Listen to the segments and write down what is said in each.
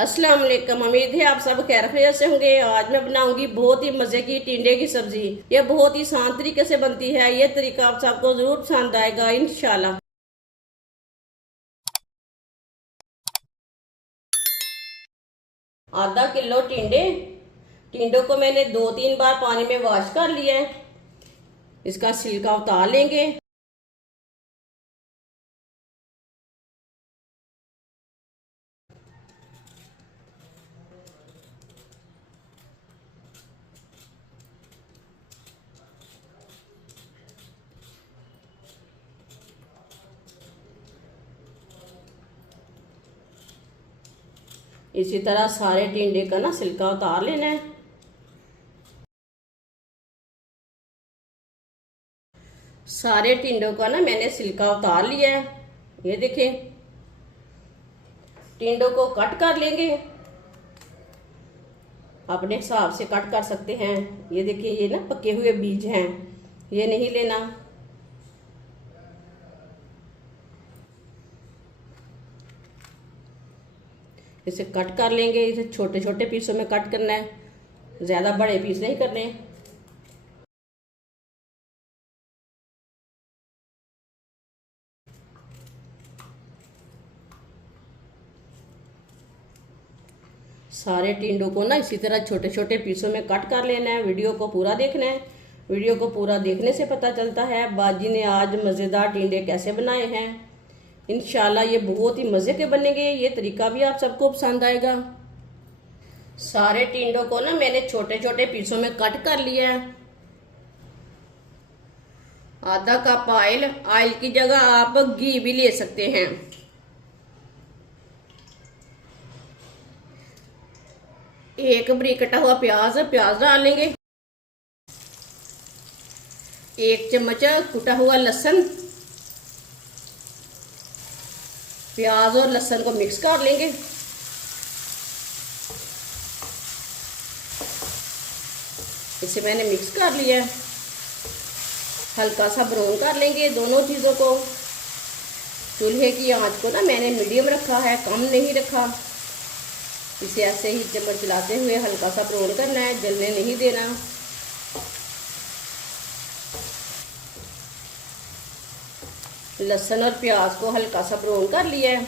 अस्सलाम वालेकुम। उम्मीद है आप सब खैरियत से होंगे। आज मैं बनाऊंगी बहुत ही मजे की टिंडे की सब्जी। ये बहुत ही आसान तरीके से बनती है। ये तरीका आप सबको जरूर पसंद आएगा इंशाल्लाह। आधा किलो टिंडे। टिंडों को मैंने 2-3 बार पानी में वॉश कर लिया है। इसका छिलका उतार लेंगे। इसी तरह सारे टिंडे का ना छिलका उतार लेना है। सारे टिंडों का ना मैंने छिलका उतार लिया है। ये देखिए, टिंडों को कट कर लेंगे। अपने हिसाब से कट कर सकते हैं। ये देखिए, ये ना पके हुए बीज हैं, ये नहीं लेना। इसे कट कर लेंगे। इसे छोटे छोटे पीसों में कट करना है, ज़्यादा बड़े पीस नहीं करने। सारे टिंडों को ना इसी तरह छोटे छोटे पीसों में कट कर लेना है। वीडियो को पूरा देखना है। वीडियो को पूरा देखने से पता चलता है बाजी ने आज मज़ेदार टिंडे कैसे बनाए हैं। इंशाल्लाह ये बहुत ही मज़े के बनेंगे। ये तरीका भी आप सबको पसंद आएगा। सारे टिंडों को ना मैंने छोटे छोटे पीसों में कट कर लिया है। आधा कप ऑयल। ऑयल की जगह आप घी भी ले सकते हैं। एक बारीक कटा हुआ प्याज डाल लेंगे। 1 चम्मच कुटा हुआ लहसुन। प्याज और लहसुन को मिक्स कर लेंगे। इसे मैंने मिक्स कर लिया है। हल्का सा ब्राउन कर लेंगे दोनों चीज़ों को। चूल्हे की आंच को ना मैंने मीडियम रखा है, कम नहीं रखा। इसे ऐसे ही चम्मच चलाते हुए हल्का सा ब्राउन करना है, जलने नहीं देना। लहसुन और प्याज को हल्का सा ब्राउन कर लिया है।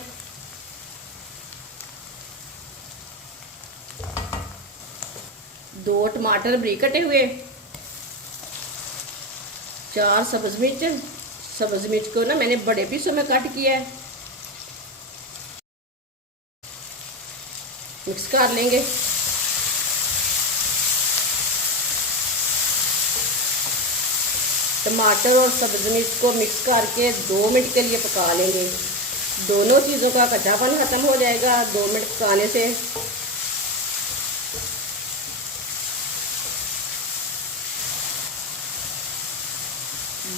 दो टमाटर बारीक कटे हुए। 4 सब्ज मिर्च। सब्ज मिर्च को ना मैंने बड़े पीसों में कट किया है। मिक्स कर लेंगे। टमाटर और सब्ज मिर्च को मिक्स करके 2 मिनट के लिए पका लेंगे। दोनों चीज़ों का कच्चापन खत्म हो जाएगा 2 मिनट पकाने से।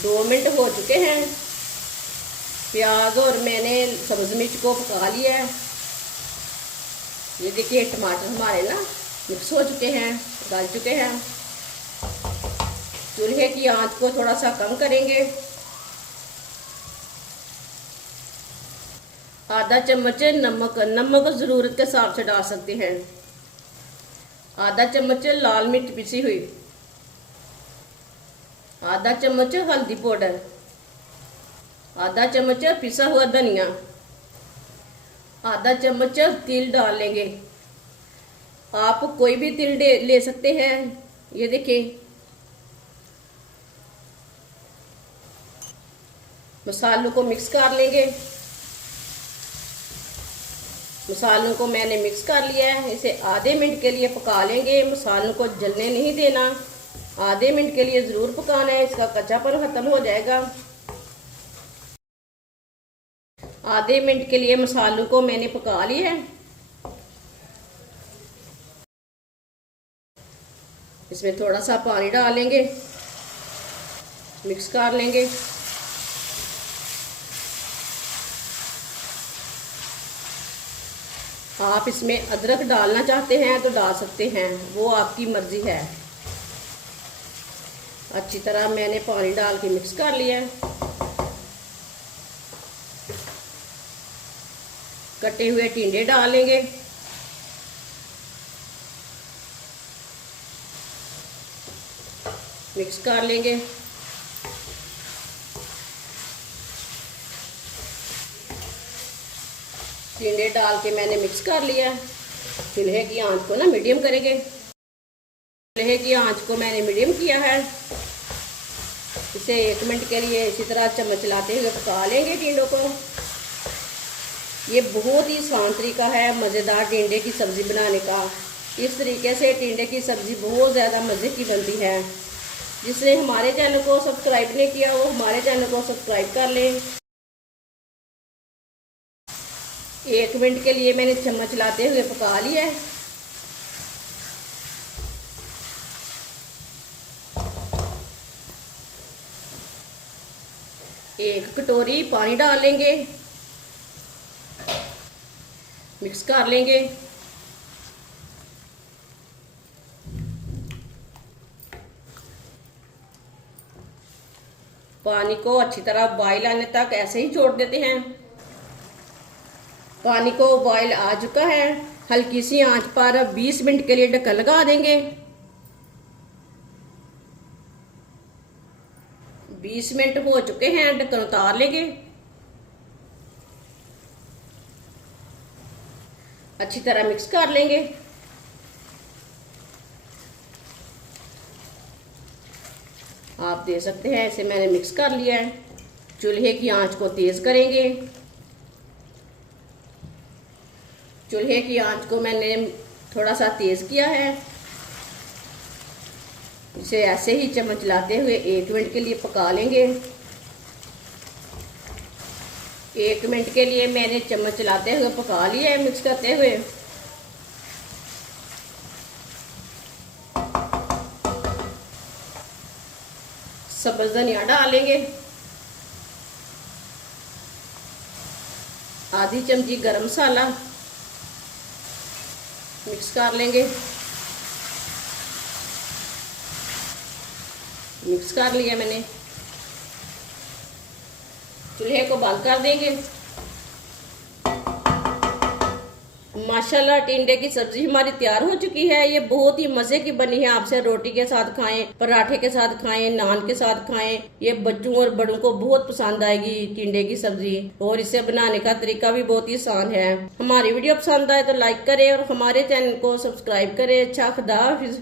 दो मिनट हो चुके हैं। प्याज और मैंने सब्ज मिर्च को पका लिया है। ये देखिए, टमाटर हमारे ना मिक्स हो चुके हैं, गल चुके हैं। चूल्हे की आंच को थोड़ा सा कम करेंगे। आधा चम्मच नमक। नमक ज़रूरत के हिसाब से डाल सकते हैं। आधा चम्मच लाल मिर्च पिसी हुई। आधा चम्मच हल्दी पाउडर। आधा चम्मच पिसा हुआ धनिया। आधा चम्मच तिल डाल लेंगे। आप कोई भी तिल ले सकते हैं। ये देखिए, मसालों को मिक्स कर लेंगे। मसालों को मैंने मिक्स कर लिया है। इसे आधे मिनट के लिए पका लेंगे। मसालों को जलने नहीं देना, आधे मिनट के लिए ज़रूर पकाना है। इसका कच्चापन खत्म हो जाएगा। आधे मिनट के लिए मसालों को मैंने पका लिया है। इसमें थोड़ा सा पानी डालेंगे, मिक्स कर लेंगे। आप इसमें अदरक डालना चाहते हैं तो डाल सकते हैं, वो आपकी मर्जी है। अच्छी तरह मैंने पानी डाल के मिक्स कर लिया है। कटे हुए टिंडे डालेंगे। मिक्स कर लेंगे। टिंडे डाल के मैंने मिक्स कर लिया। चूल्हे की आंच को ना मीडियम करेंगे। चूल्हे की आंच को मैंने मीडियम किया है। इसे 1 मिनट के लिए इसी तरह चम्मच चलाते हुए पका लेंगे टिंडों को। ये बहुत ही आसान तरीका है मज़ेदार टिंडे की सब्ज़ी बनाने का। इस तरीके से टिंडे की सब्ज़ी बहुत ज़्यादा मज़े की बनती है। जिसने हमारे चैनल को सब्सक्राइब नहीं किया वो हमारे चैनल को सब्सक्राइब कर लें। 1 मिनट के लिए मैंने चम्मच चलाते हुए पका लिया है। एक कटोरी पानी डाल लेंगे, मिक्स कर लेंगे। पानी को अच्छी तरह बॉईल आने तक ऐसे ही छोड़ देते हैं। पानी को बॉईल आ चुका है। हल्की सी आंच पर 20 मिनट के लिए ढक्कन लगा देंगे। 20 मिनट हो चुके हैं, ढक्कन उतार लेंगे। अच्छी तरह मिक्स कर लेंगे। आप देख सकते हैं इसे मैंने मिक्स कर लिया है। चूल्हे की आंच को तेज करेंगे। चूल्हे की आंच को मैंने थोड़ा सा तेज किया है। इसे ऐसे ही चम्मच चलाते हुए 1 मिनट के लिए पका लेंगे। 1 मिनट के लिए मैंने चम्मच चलाते हुए पका लिया है, मिक्स करते हुए। सब्ज़ धनिया डालेंगे। आधी चमची गरम मसाला, मिक्स कर लेंगे। मिक्स कर लिया मैंने। चूल्हे को बंद कर देंगे। माशाल्लाह टिंडे की सब्जी हमारी तैयार हो चुकी है। ये बहुत ही मजे की बनी है। आपसे रोटी के साथ खाएं, पराठे के साथ खाएं, नान के साथ खाएं। ये बच्चों और बड़ों को बहुत पसंद आएगी टिंडे की सब्जी। और इसे बनाने का तरीका भी बहुत ही आसान है। हमारी वीडियो पसंद आए तो लाइक करें और हमारे चैनल को सब्सक्राइब करें। अच्छा, खुदा हाफिज।